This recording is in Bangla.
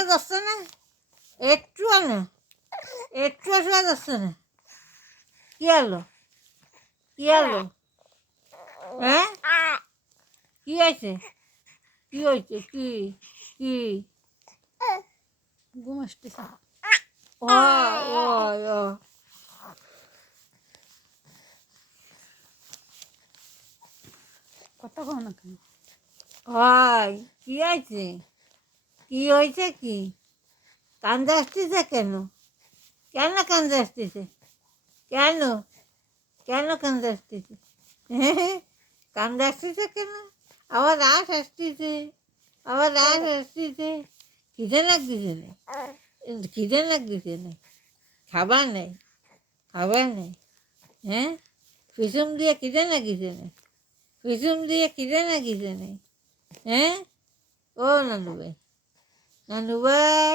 অসহায় করছে না, একটুও না, একটু অসহায় করছে না। কি হলো, কি হলো? হ্যাঁ, কি হয়েছে, কি হয়েছে, কি কি? ঘুম আসতেছে। কথা কও না কেন? হয়, কি হয়েছে, কি হয়েছে, কি কান্দে আসতেছে কেন? কেন কান্দে আসতেছে? কেন, কেন কান্দে আসতেছে? কান্দে আসতেছে কেন? আবার রাস আসতেছে, আবার রাস আসতেছে। খিদে লাগতেছে না, খিদে লাগতেছে না, খাবার নেই, খাবার নেই। হ্যাঁ, পিছন দিয়ে খিদে লাগিছে না, পিছন দিয়ে খিদে লাগিছে না। হ্যাঁ, ও নানু ভাই, নানু ভাই।